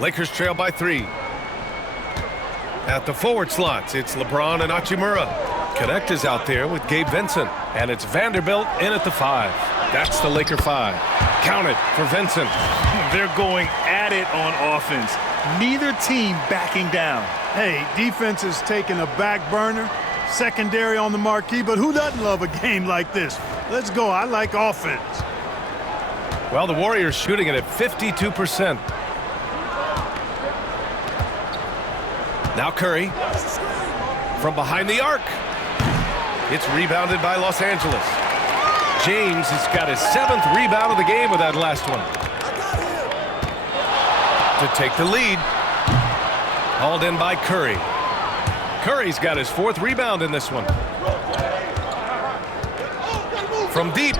Lakers trail by 3. At the forward slots, it's LeBron and Hachimura. Connect is out there with Gabe Vincent. And it's Vanderbilt in at the 5. That's the Laker 5. Count it for Vincent. They're going at it on offense. Neither team backing down. Hey, defense is taking a back burner. Secondary on the marquee, but who doesn't love a game like this? Let's go. I like offense. Well, the Warriors shooting it at 52%. Now Curry from behind the arc. It's rebounded by Los Angeles. James has got his 7th rebound of the game with that last one. To take the lead. Hauled in by Curry. Curry's got his 4th rebound in this one. From deep.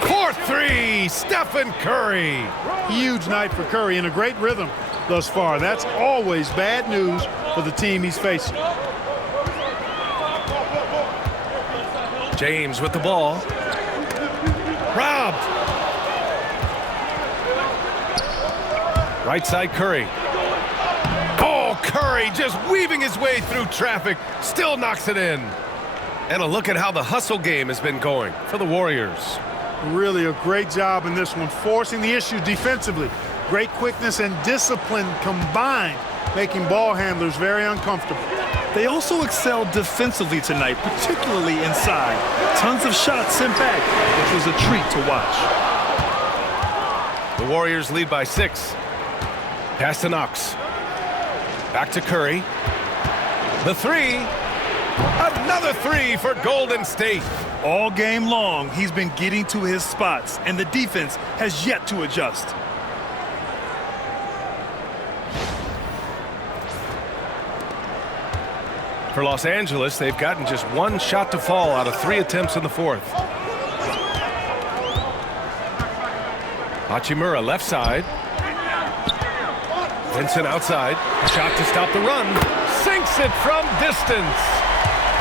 4-3, Stephen Curry. Huge night for Curry and a great rhythm thus far. That's always bad news for the team he's facing. James with the ball. Robbed. Right side Curry. Oh, Curry just weaving his way through traffic. Still knocks it in. And a look at how the hustle game has been going for the Warriors. Really a great job in this one, forcing the issue defensively. Great quickness and discipline combined, making ball handlers very uncomfortable. They also excelled defensively tonight, particularly inside. Tons of shots sent back, which was a treat to watch. The Warriors lead by 6. Pass to Knox. Back to Curry. The 3. Another 3 for Golden State. All game long, he's been getting to his spots, and the defense has yet to adjust. For Los Angeles, they've gotten just 1 shot to fall out of 3 attempts in the 4th. Hachimura left side. Vincent outside. Shot to stop the run. Sinks it from distance.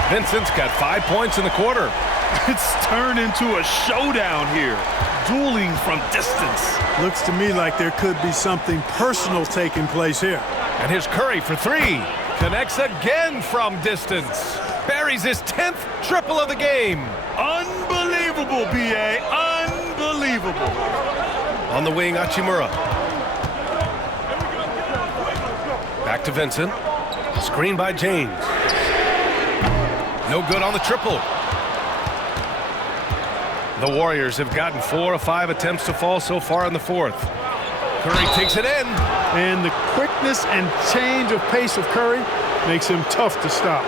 Vincent's got 5 points in the quarter. It's turned into a showdown here. Dueling from distance. Looks to me like there could be something personal taking place here. And here's Curry for 3. Connects again from distance. Buries his 10th triple of the game. Unbelievable, B.A. Unbelievable. On the wing, Hachimura. Back to Vincent. Screen by James. No good on the triple. The Warriors have gotten 4 of 5 attempts to fall so far in the 4th. Curry takes it in. And the quickness and change of pace of Curry makes him tough to stop.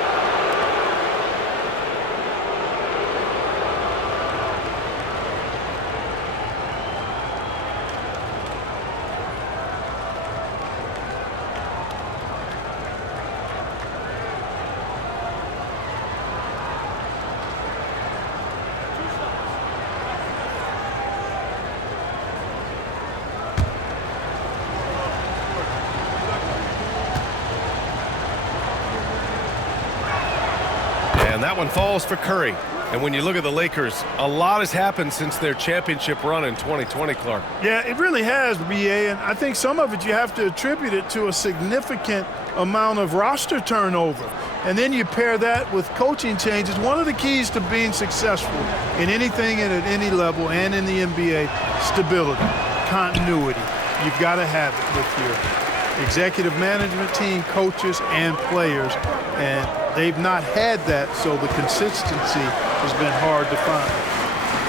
And that one falls for Curry. And when you look at the Lakers, a lot has happened since their championship run in 2020, Clark. Yeah, it really has, B.A., and I think some of it you have to attribute it to a significant amount of roster turnover. And then you pair that with coaching changes. One of the keys to being successful in anything and at any level and in the NBA, stability, continuity. You've got to have it with your executive management team, coaches, and players. And they've not had that, so the consistency has been hard to find.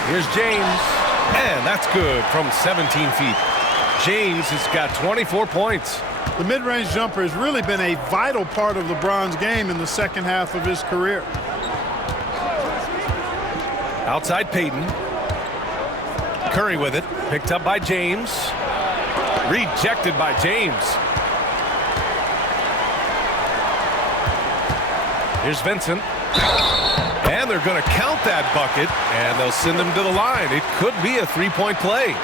Here's James, and that's good from 17 feet. James has got 24 points. The mid-range jumper has really been a vital part of LeBron's game in the second half of his career. Outside Payton. Curry with it, picked up by James. Rejected by James. Here's Vincent. And they're going to count that bucket, and they'll send him to the line. It could be a three-point play.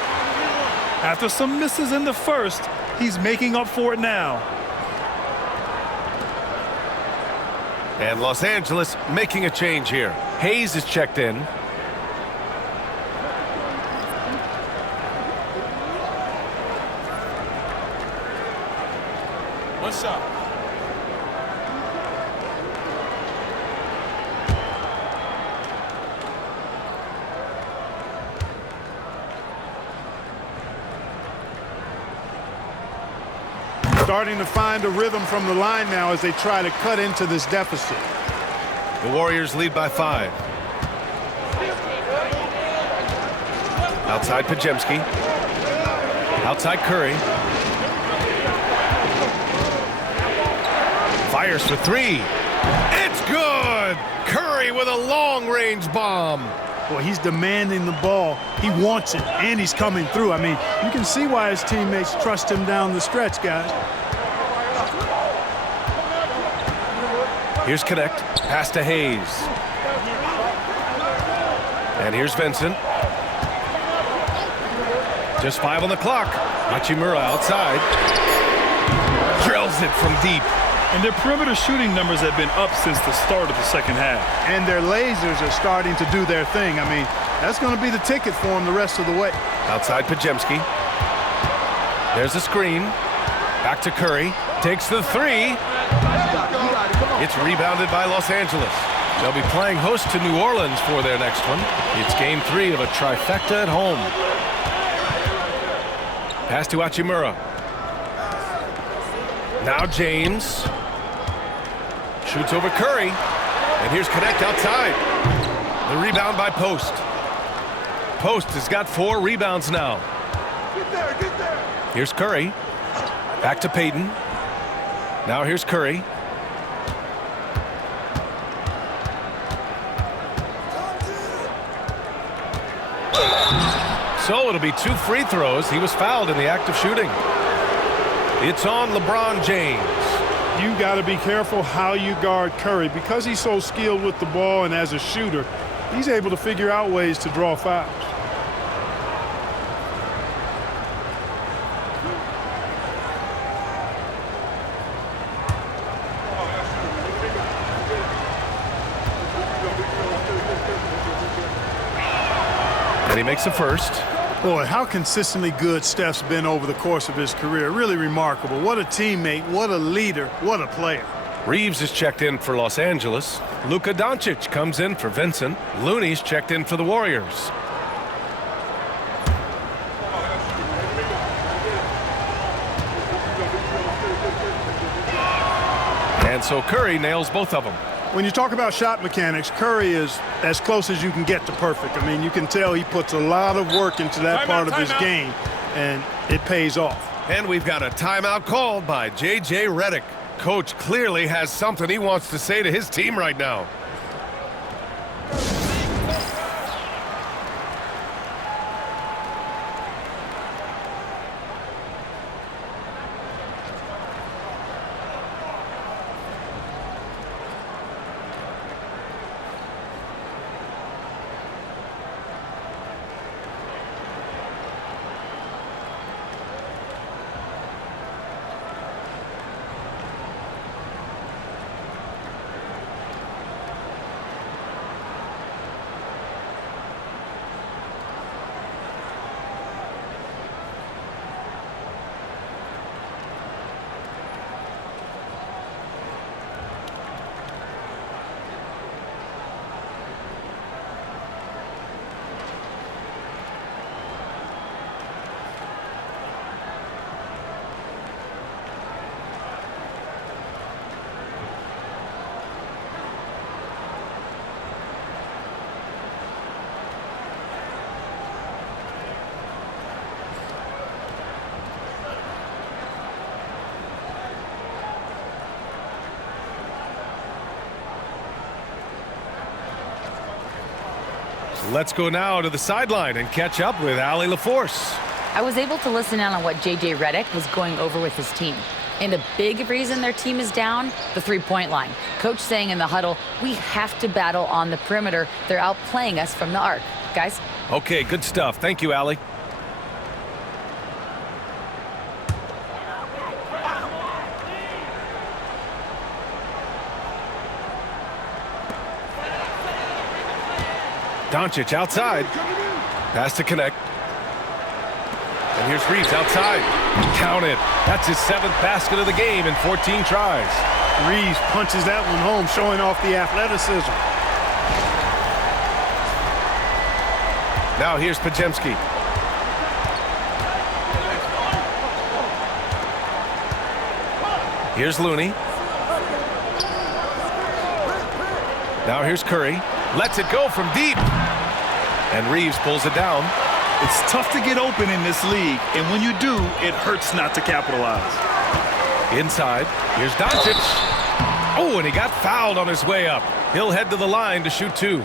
After some misses in the first, he's making up for it now. And Los Angeles making a change here. Hayes is checked in. What's up? Starting to find a rhythm from the line now as they try to cut into this deficit. The Warriors lead by 5. Outside Pajemski. Outside Curry. Fires for 3. It's good! Curry with a long-range bomb. Boy, he's demanding the ball. He wants it, and he's coming through. I mean, you can see why his teammates trust him down the stretch, guys. Here's Connect. Pass to Hayes. And here's Vincent. Just 5 on the clock. Hachimura outside. Drills it from deep. And their perimeter shooting numbers have been up since the start of the second half. And their lasers are starting to do their thing. I mean, that's going to be the ticket for them the rest of the way. Outside Pajemski. There's a screen. Back to Curry. Takes the 3. It's rebounded by Los Angeles. They'll be playing host to New Orleans for their next one. It's game 3 of a trifecta at home. Pass to Hachimura. Now James. Shoots over Curry. And here's Connect outside. The rebound by Post. Post has got 4 rebounds now. Get there. Here's Curry. Back to Payton. Now here's Curry. So it'll be 2 free throws. He was fouled in the act of shooting. It's on LeBron James. You got to be careful how you guard Curry. Because he's so skilled with the ball and as a shooter, he's able to figure out ways to draw fouls. And he makes the first. Boy, how consistently good Steph's been over the course of his career. Really remarkable. What a teammate, what a leader, what a player. Reeves is checked in for Los Angeles. Luka Doncic comes in for Vincent. Looney's checked in for the Warriors. And so Curry nails both of them. When you talk about shot mechanics, Curry is as close as you can get to perfect. I mean, you can tell he puts a lot of work into that part of his game, and it pays off. And we've got a timeout called by J.J. Redick. Coach clearly has something he wants to say to his team right now. Let's go now to the sideline and catch up with Allie LaForce. I was able to listen in on what J.J. Redick was going over with his team. And a big reason their team is down, the three-point line. Coach saying in the huddle, we have to battle on the perimeter. They're outplaying us from the arc. Guys? Okay, good stuff. Thank you, Allie. Doncic outside. Pass to Connect. And here's Reeves outside. Count it. That's his 7th basket of the game in 14 tries. Reeves punches that one home, showing off the athleticism. Now here's Pajemski. Here's Looney. Now here's Curry. Lets it go from deep. And Reeves pulls it down. It's tough to get open in this league, and when you do, it hurts not to capitalize. Inside, here's Doncic. Oh, and he got fouled on his way up. He'll head to the line to shoot 2.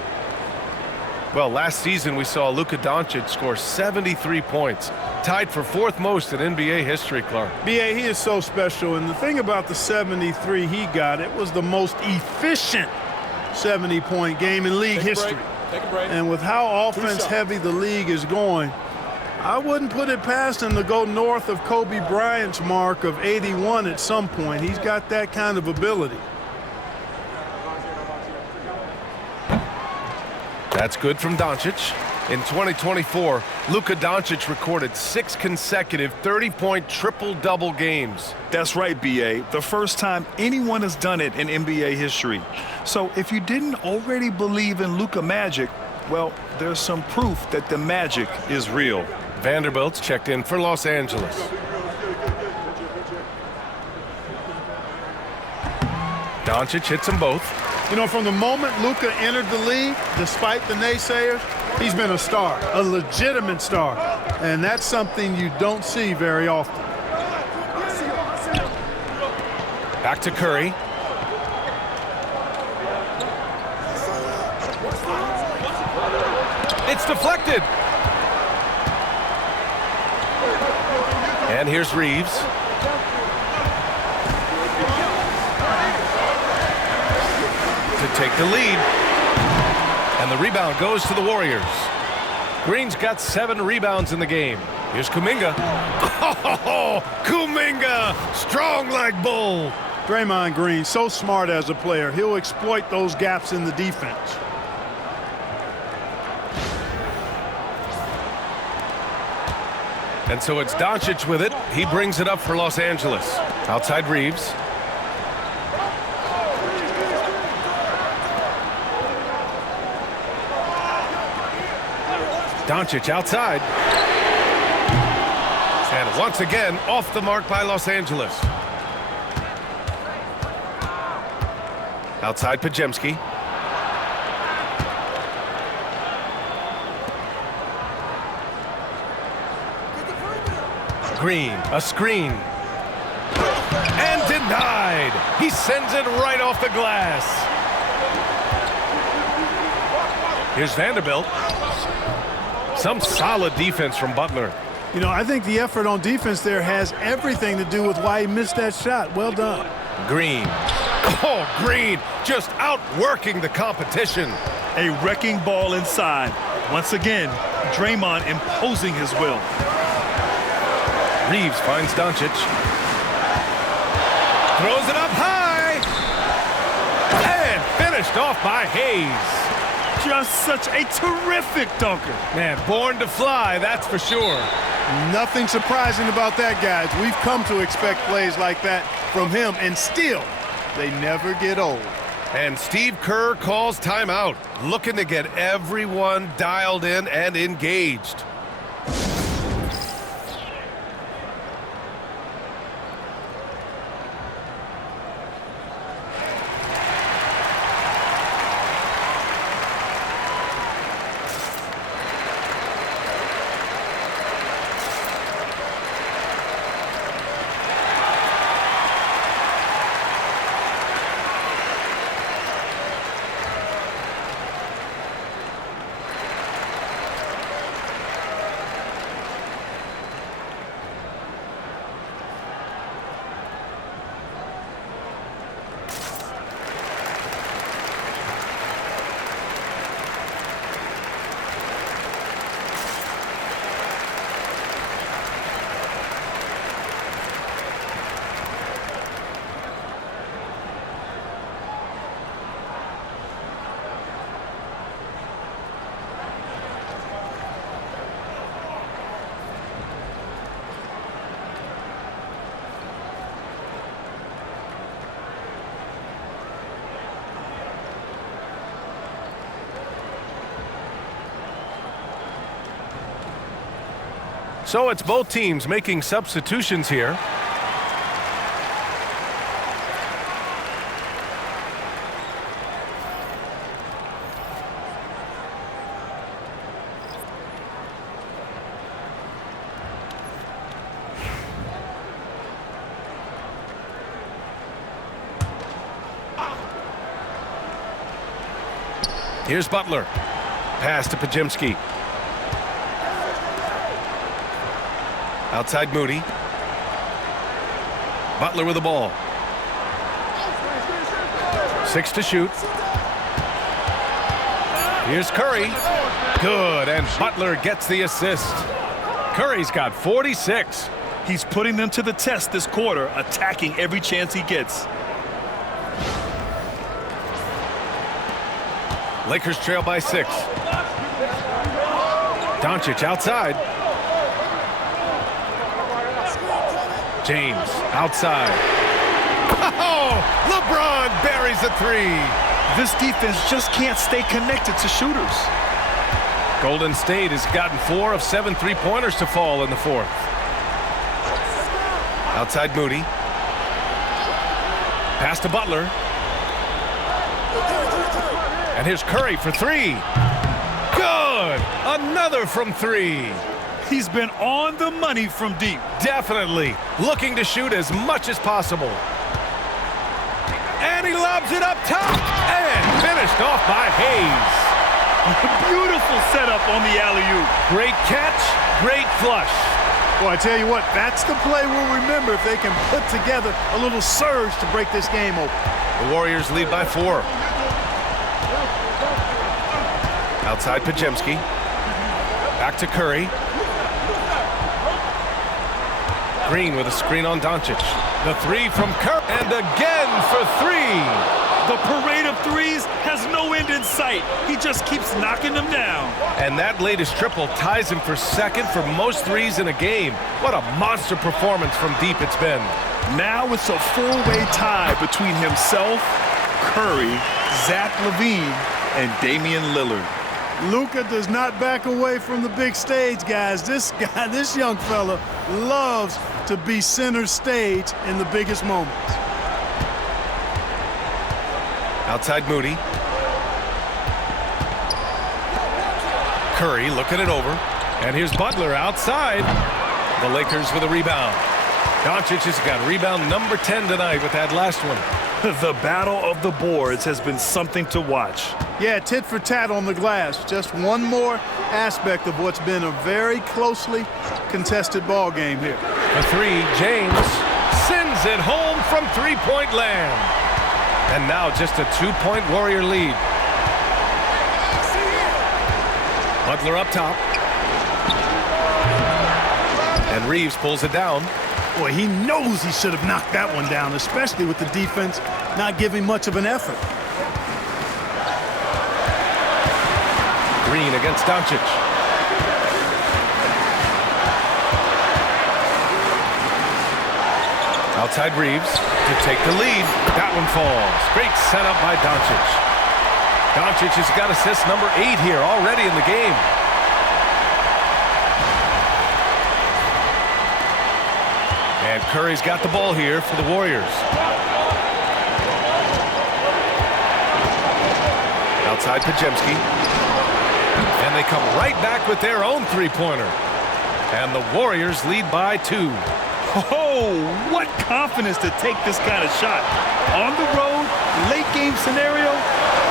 Well, last season we saw Luka Doncic score 73 points, tied for 4th most in NBA history, Clark. B.A., he is so special, and the thing about the 73 he got, it was the most efficient 70-point game in league history. Take a break. And with how offense-heavy the league is going, I wouldn't put it past him to go north of Kobe Bryant's mark of 81 at some point. He's got that kind of ability. That's good from Doncic. In 2024, Luka Doncic recorded 6 consecutive 30-point triple-double games. That's right, B.A. The first time anyone has done it in NBA history. So if you didn't already believe in Luka magic, well, there's some proof that the magic is real. Vanderbilt's checked in for Los Angeles. Doncic hits them both. You know, from the moment Luka entered the league, despite the naysayers, he's been a star, a legitimate star. And that's something you don't see very often. Back to Curry. It's deflected. And here's Reeves. To take the lead. And the rebound goes to the Warriors. Green's got 7 rebounds in the game. Here's Kuminga. Oh, Kuminga, strong like bull. Draymond Green, so smart as a player. He'll exploit those gaps in the defense. And so it's Doncic with it. He brings it up for Los Angeles. Outside Reeves. Doncic outside. And once again, off the mark by Los Angeles. Outside Pajemski. Green, a screen. And denied. He sends it right off the glass. Here's Vanderbilt. Some solid defense from Butler. You know, I think the effort on defense there has everything to do with why he missed that shot. Well done. Green. Oh, Green just outworking the competition. A wrecking ball inside. Once again, Draymond imposing his will. Reeves finds Doncic. Throws it up high. And finished off by Hayes. Just such a terrific dunker. Man, born to fly, that's for sure. Nothing surprising about that, guys. We've come to expect plays like that from him, and still, they never get old. And Steve Kerr calls timeout, looking to get everyone dialed in and engaged. So it's both teams making substitutions here. Here's Butler. Pass to Pajemski. Outside Moody. Butler with the ball. 6 to shoot. Here's Curry. Good, and Butler gets the assist. Curry's got 46. He's putting them to the test this quarter, attacking every chance he gets. Lakers trail by 6. Doncic outside. James outside. Oh, LeBron buries a 3. This defense just can't stay connected to shooters. Golden State has gotten 4 of 7 3-pointers to fall in the 4th. Outside Moody. Pass to Butler. And here's Curry for 3. Good! Another from 3. He's been on the money from deep. Definitely looking to shoot as much as possible. And he lobs it up top. And finished off by Hayes. Beautiful setup on the alley-oop. Great catch, great flush. Well, I tell you what, that's the play we'll remember if they can put together a little surge to break this game open. The Warriors lead by 4. Outside Pajemski. Back to Curry. Green with a screen on Doncic. The 3 from Curry. And again for 3. The parade of threes has no end in sight. He just keeps knocking them down. And that latest triple ties him for second for most threes in a game. What a monster performance from deep it's been. Now it's a 4-way tie between himself, Curry, Zach LaVine, and Damian Lillard. Luka does not back away from the big stage, guys. This young fella loves to be center stage in the biggest moments. Outside Moody. Curry looking it over. And here's Butler outside. The Lakers with a rebound. Doncic has got rebound number 10 tonight with that last one. The battle of the boards has been something to watch. Yeah, tit for tat on the glass. Just one more aspect of what's been a very closely contested ball game here. The 3, James sends it home from three-point land. And now just a 2-point Warrior lead. Butler up top. And Reeves pulls it down. Boy, he knows he should have knocked that one down, especially with the defense not giving much of an effort. Green against Doncic. Outside Reeves to take the lead. That one falls. Great setup by Doncic. Doncic has got assist number 8 here already in the game. And Curry's got the ball here for the Warriors. Outside Pajemski. And they come right back with their own three-pointer. And the Warriors lead by 2. Oh, what confidence to take this kind of shot. On the road, late game scenario,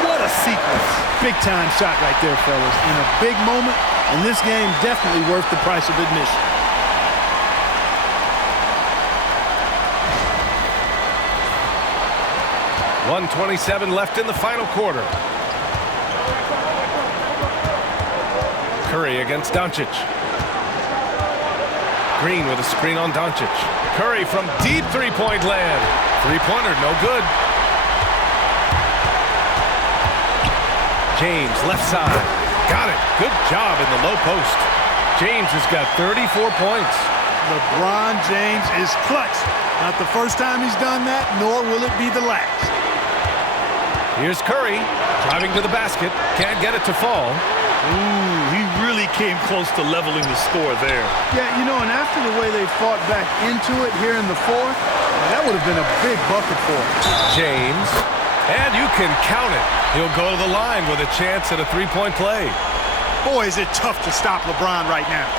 what a sequence. Big time shot right there, fellas. In a big moment, and this game definitely worth the price of admission. .127 left in the final quarter. Curry against Doncic. Green with a screen on Doncic. Curry from deep three-point land. Three-pointer, no good. James, left side. Got it. Good job in the low post. James has got 34 points. LeBron James is clutch. Not the first time he's done that, nor will it be the last. Here's Curry, driving to the basket. Can't get it to fall. Ooh, he really came close to leveling the score there. Yeah, you know, and after the way they fought back into it here in the fourth, that would have been a big bucket for him. James, and you can count it. He'll go to the line with a chance at a three-point play. Boy, is it tough to stop LeBron right now.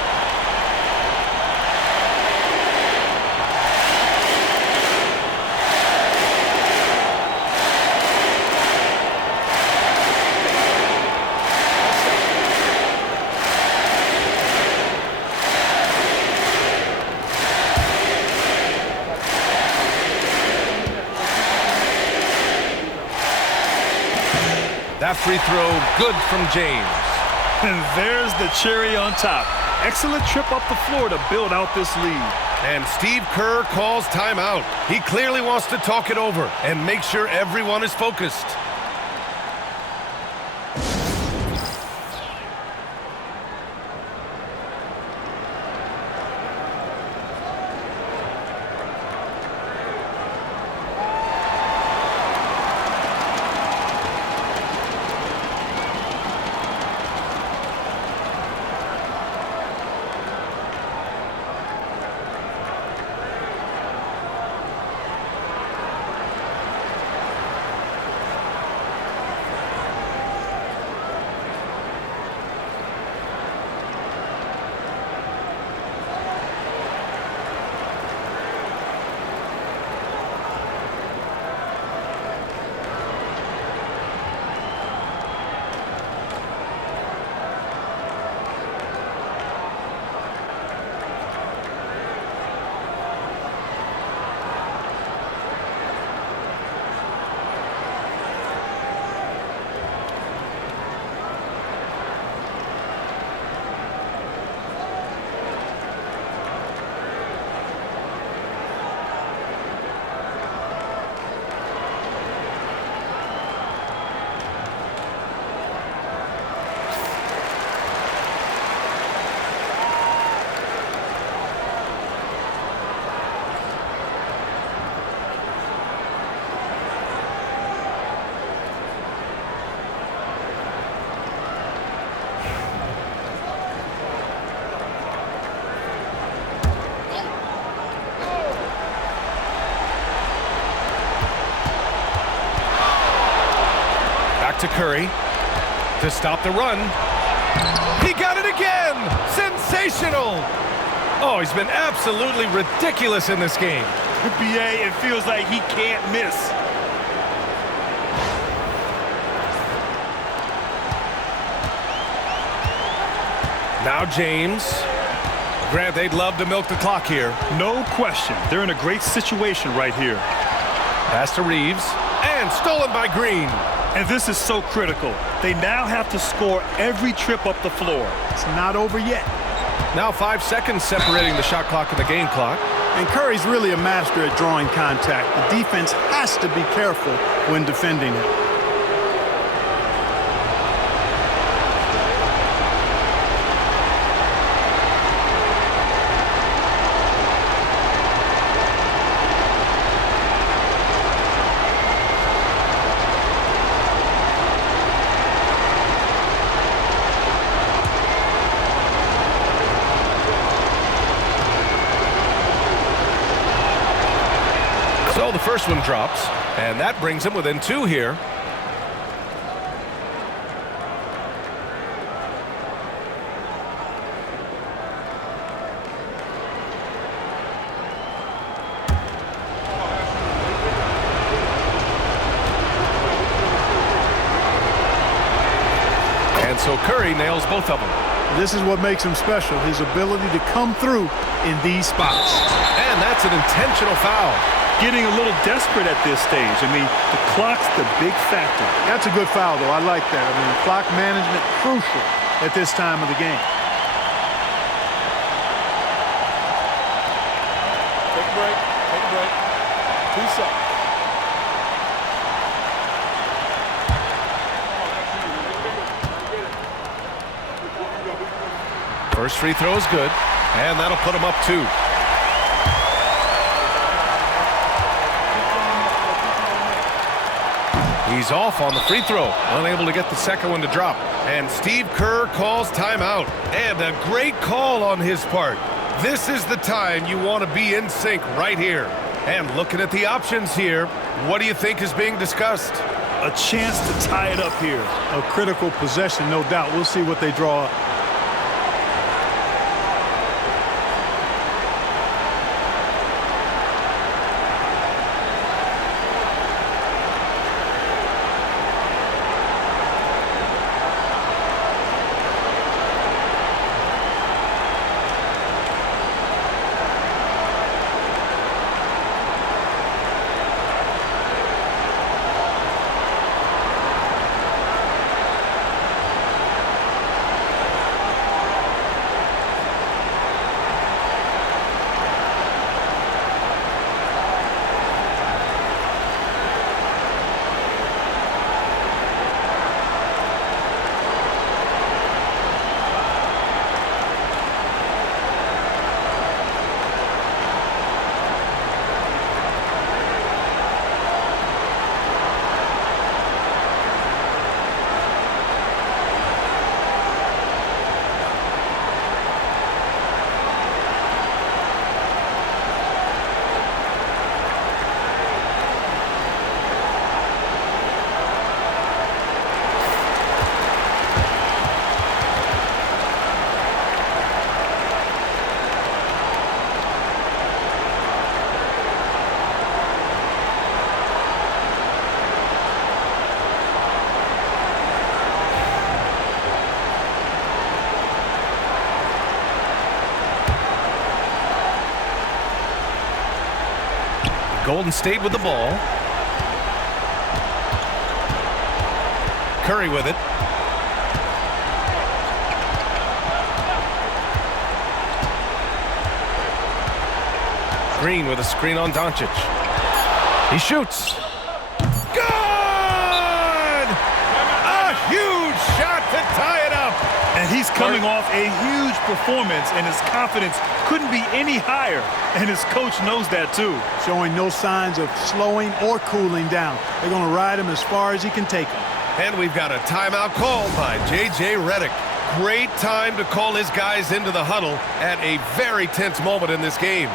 That free throw, good from James. And there's the cherry on top. Excellent trip up the floor to build out this lead. And Steve Kerr calls timeout. He clearly wants to talk it over and make sure everyone is focused. To Curry to stop the run. He got it again! Sensational! Oh, he's been absolutely ridiculous in this game. BA, it feels like he can't miss. Now James. Grant, they'd love to milk the clock here. No question. They're in a great situation right here. Pass to Reeves. And stolen by Green. And this is so critical. They now have to score every trip up the floor. It's not over yet. Now 5 seconds separating the shot clock and the game clock. And Curry's really a master at drawing contact. The defense has to be careful when defending him. So the first one drops, and that brings him within 2 here. And so Curry nails both of them. This is what makes him special, his ability to come through in these spots. And that's an intentional foul. Getting a little desperate at this stage. I mean, the clock's the big factor. That's a good foul, though. I like that. I mean, clock management crucial at this time of the game. Take a break. Take a break. 2 seconds. First free throw is good, and that'll put him up 2. He's off on the free throw, unable to get the second one to drop. And Steve Kerr calls timeout. And a great call on his part. This is the time you want to be in sync right here. And looking at the options here, what do you think is being discussed? A chance to tie it up here. A critical possession, no doubt. We'll see what they draw up. Golden State with the ball. Curry with it. Green with a screen on Doncic. He shoots. Good! A huge shot to tie it up. And he's coming off a huge performance, and his confidence couldn't be any higher. And his coach knows that too. Showing no signs of slowing or cooling down. They're going to ride him as far as he can take him. And we've got a timeout called by J.J. Redick. Great time to call his guys into the huddle at a very tense moment in this game.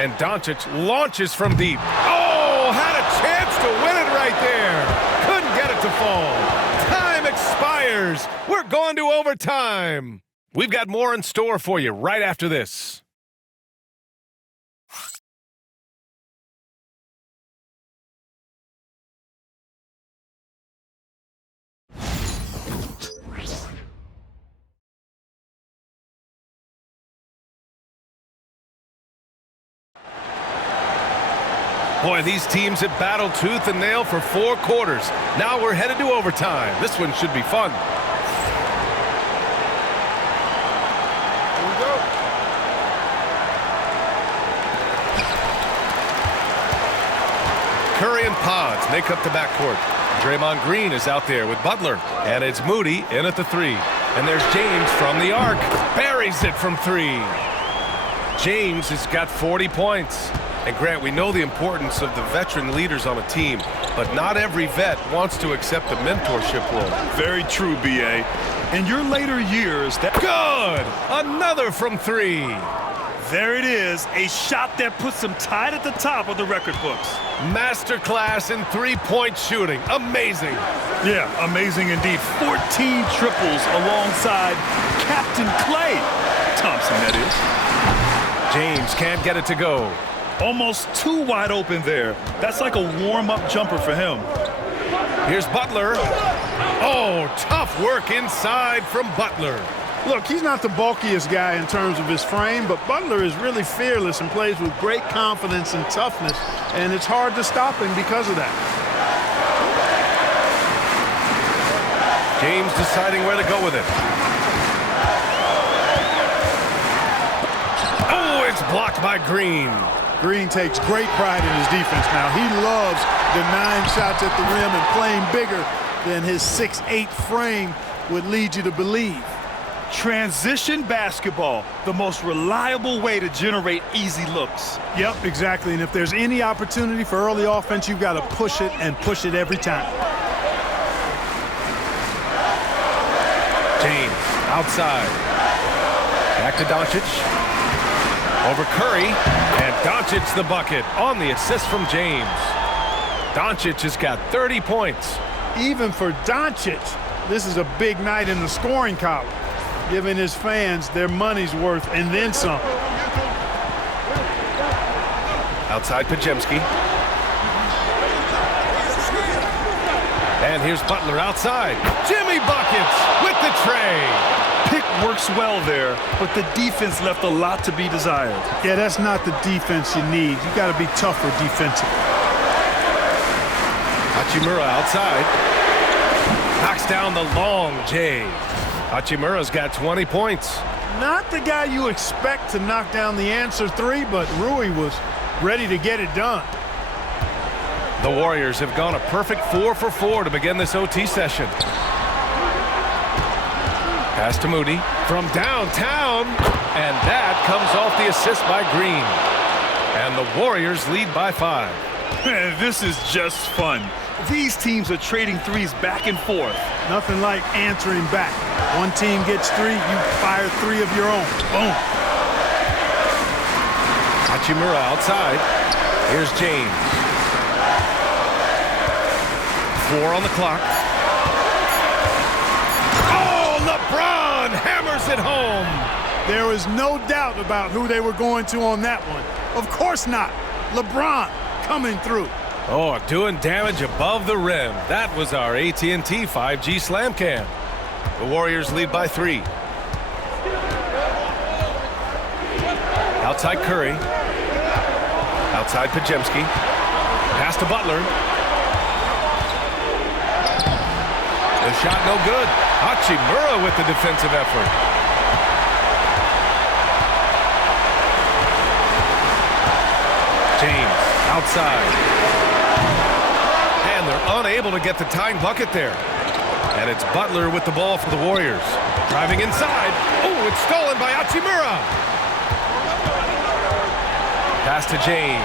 And Doncic launches from deep. Oh, had a chance to win it right there. Couldn't get it to fall. Time expires. We're going to overtime. We've got more in store for you right after this. Boy, these teams have battled tooth and nail for 4 quarters. Now we're headed to overtime. This one should be fun. Here we go. Curry and Pods make up the backcourt. Draymond Green is out there with Butler. And it's Moody in at the 3. And there's James from the arc. Buries it from 3. James has got 40 points. And Grant, we know the importance of the veteran leaders on a team, but not every vet wants to accept a mentorship role. Very true, B.A. In your later years, that... Good! Another from 3. There it is, a shot that puts him tied at the top of the record books. Masterclass in three-point shooting. Amazing. Yeah, amazing indeed. 14 triples alongside Captain Clay Thompson, that is. James can't get it to go. Almost too wide open there. That's like a warm-up jumper for him. Here's Butler. Oh, tough work inside from Butler. Look, he's not the bulkiest guy in terms of his frame, but Butler is really fearless and plays with great confidence and toughness, and it's hard to stop him because of that. James deciding where to go with it. Oh, it's blocked by Green. Green takes great pride in his defense now. He loves denying shots at the rim and playing bigger than his 6'8" frame would lead you to believe. Transition basketball, the most reliable way to generate easy looks. Yep, exactly. And if there's any opportunity for early offense, you've got to push it and push it every time. James outside. Back to Doncic. Over Curry. And Doncic the bucket on the assist from James. Doncic has got 30 points. Even for Doncic, this is a big night in the scoring column, giving his fans their money's worth and then some. Outside Pajemski. And here's Butler outside. Jimmy buckets with the tray. Pick works well there, but the defense left a lot to be desired. Yeah, that's not the defense you need. You got to be tougher defensively. Hachimura outside. Knocks down the long J. Hachimura's got 20 points. Not the guy you expect to knock down the answer 3, but Rui was ready to get it done. The Warriors have gone a perfect 4 for 4 to begin this OT session. Pass to Moody from downtown, and that comes off the assist by Green. And the Warriors lead by 5. This is just fun. These teams are trading threes back and forth. Nothing like answering back. One team gets 3, you fire 3 of your own. Boom. Hachimura outside. Here's James. 4 on the clock. Oh, LeBron hammers it home. There was no doubt about who they were going to on that one. Of course not. LeBron coming through. Oh, doing damage above the rim. That was our AT&T 5G Slam Cam. The Warriors lead by 3. Outside Curry. Outside Pajemski. Pass to Butler. The shot no good. Hachimura with the defensive effort. James outside. And they're unable to get the tying bucket there. And it's Butler with the ball for the Warriors. Driving inside. Oh, it's stolen by Hachimura. Pass to James.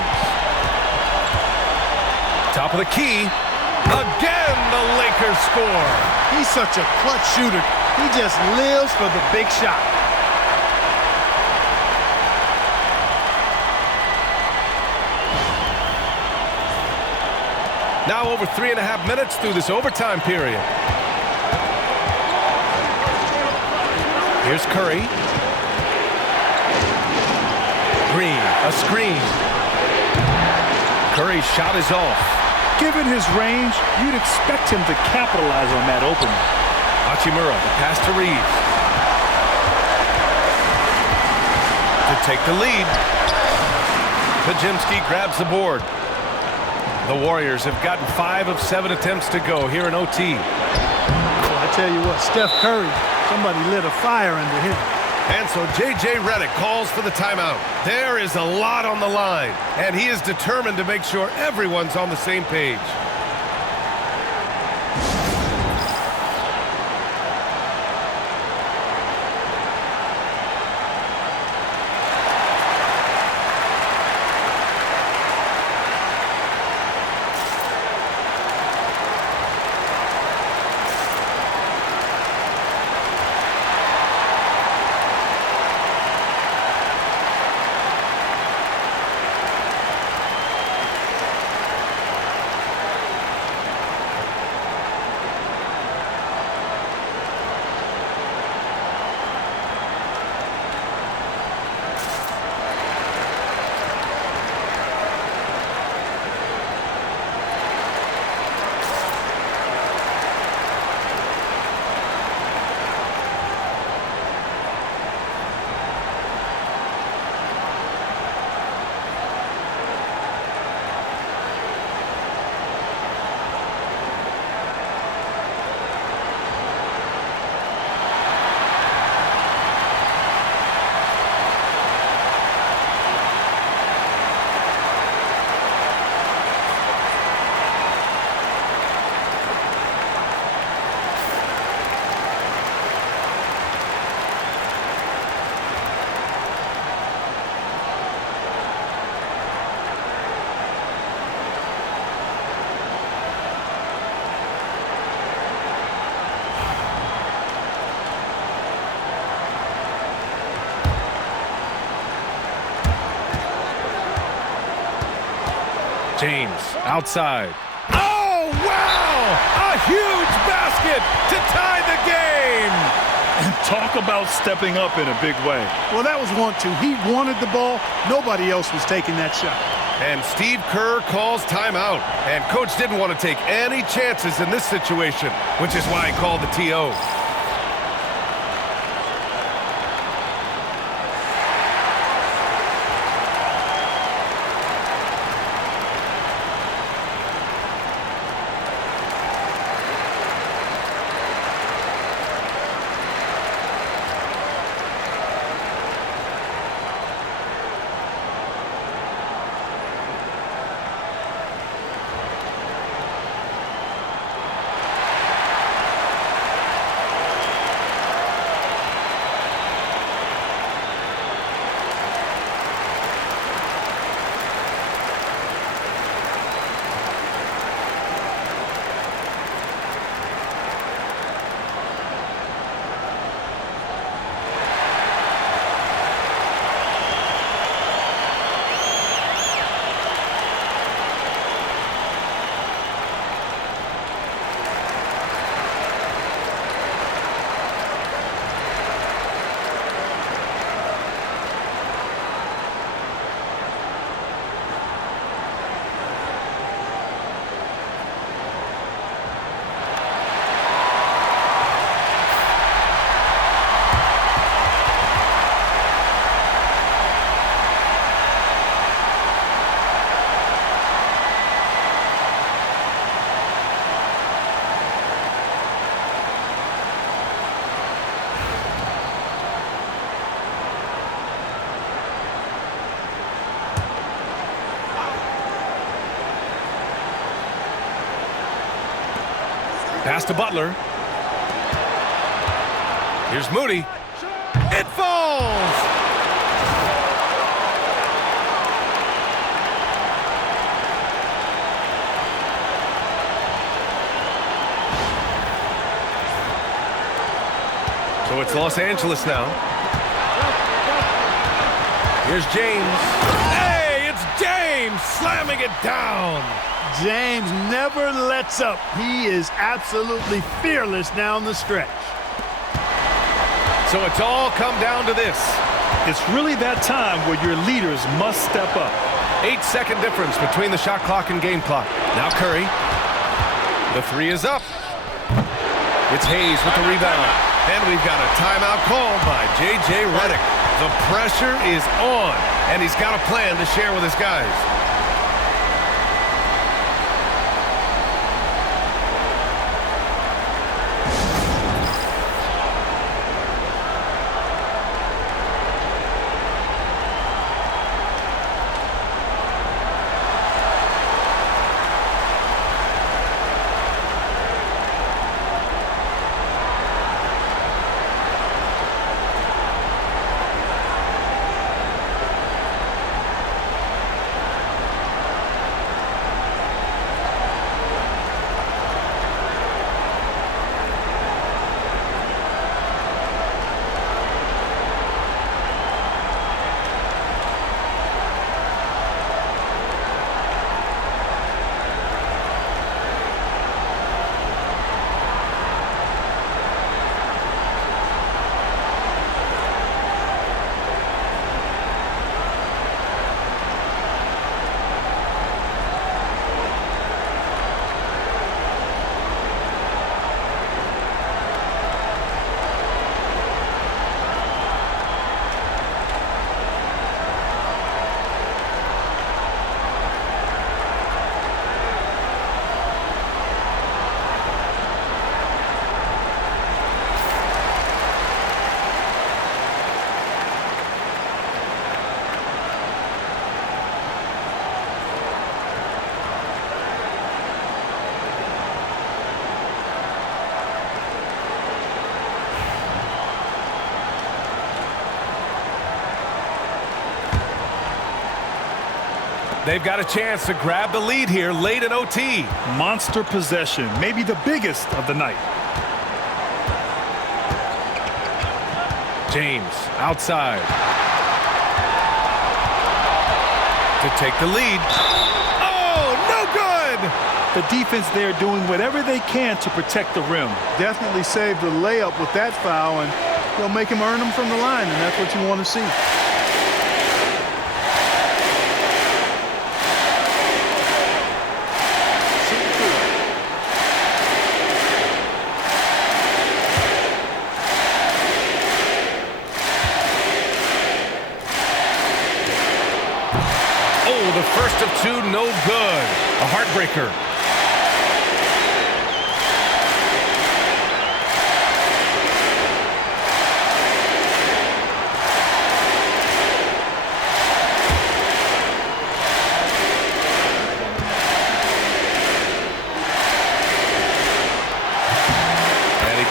Top of the key. Again, the Lakers score. He's such a clutch shooter. He just lives for the big shot. Now over 3.5 minutes through this overtime period. Here's Curry. Green, a screen. Curry's shot is off. Given his range, you'd expect him to capitalize on that opening. Hachimura, the pass to Reeves. To take the lead. Pajemski grabs the board. The Warriors have gotten 5 of 7 attempts to go here in OT. Well, I tell you what, Steph Curry, somebody lit a fire under him. And so J.J. Redick calls for the timeout. There is a lot on the line, and he is determined to make sure everyone's on the same page. James, outside. Oh, wow! A huge basket to tie the game! And talk about stepping up in a big way. Well, that was 1-2. He wanted the ball. Nobody else was taking that shot. And Steve Kerr calls timeout. And Coach didn't want to take any chances in this situation, which is why he called the TO. Pass to Butler. Here's Moody. It falls! So it's Los Angeles now. Here's James. Hey, it's James slamming it down. James never lets up. He is absolutely fearless down the stretch. So it's all come down to this. It's really that time where your leaders must step up. 8-second difference between the shot clock and game clock. Now Curry. The three is up. It's Hayes with the rebound. And we've got a timeout called by J.J. Redick. The pressure is on, and he's got a plan to share with his guys. They've got a chance to grab the lead here late in OT. Monster possession, maybe the biggest of the night. James outside to take the lead. Oh, no good! The defense there doing whatever they can to protect the rim. Definitely saved the layup with that foul, and they'll make him earn them from the line, and that's what you want to see. Oh, the first of two, no good. A heartbreaker.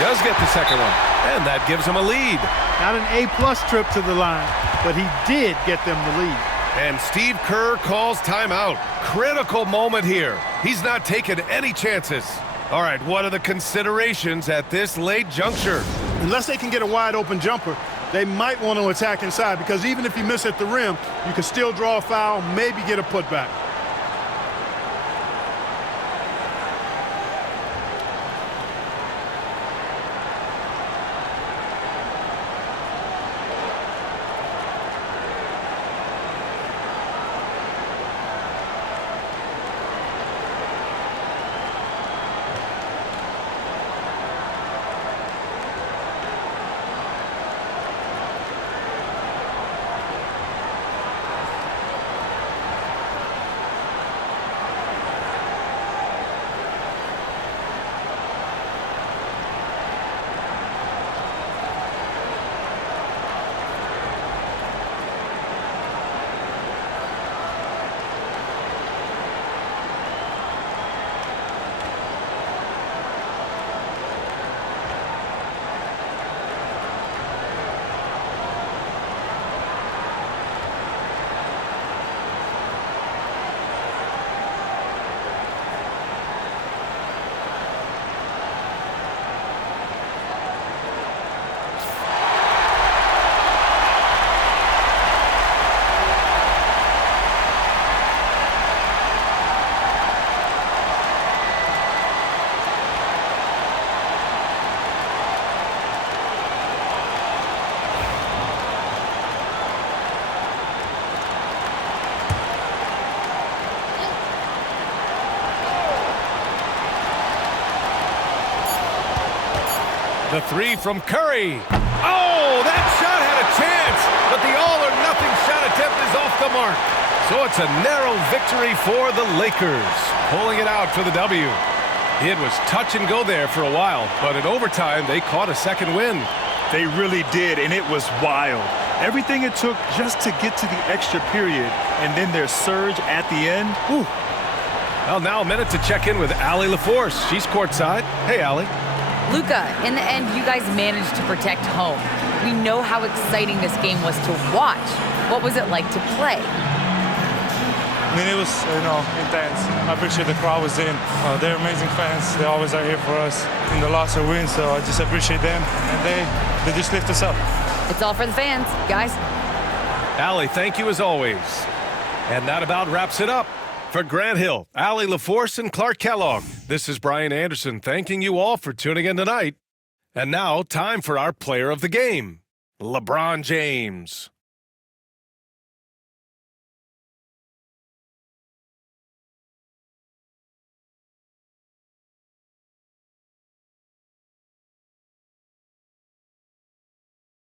Does get the second one, and that gives him a lead. Not an A-plus trip to the line, but he did get them the lead. And Steve Kerr calls timeout. Critical moment here. He's not taking any chances. All right, what are the considerations at this late juncture? Unless they can get a wide-open jumper, they might want to attack inside, because even if you miss at the rim, you can still draw a foul, maybe get a putback. The three from Curry. Oh, that shot had a chance, but the all-or-nothing shot attempt is off the mark. So it's a narrow victory for the Lakers, pulling it out for the W. It was touch and go there for a while, but in overtime, they caught a second win. They really did, and it was wild. Everything it took just to get to the extra period, and then their surge at the end. Whew. Well, now a minute to check in with Allie LaForce. She's courtside. Hey, Allie. Luka, in the end, you guys managed to protect home. We know how exciting this game was to watch. What was it like to play? I mean, it was, intense. I appreciate the crowd was in. They're amazing fans. They always are here for us in the loss or win, so I just appreciate them. And they just lift us up. It's all for the fans, guys. Allie, thank you as always. And that about wraps it up. For Grant Hill, Allie LaForce, and Clark Kellogg, this is Brian Anderson thanking you all for tuning in tonight. And now, time for our player of the game, LeBron James.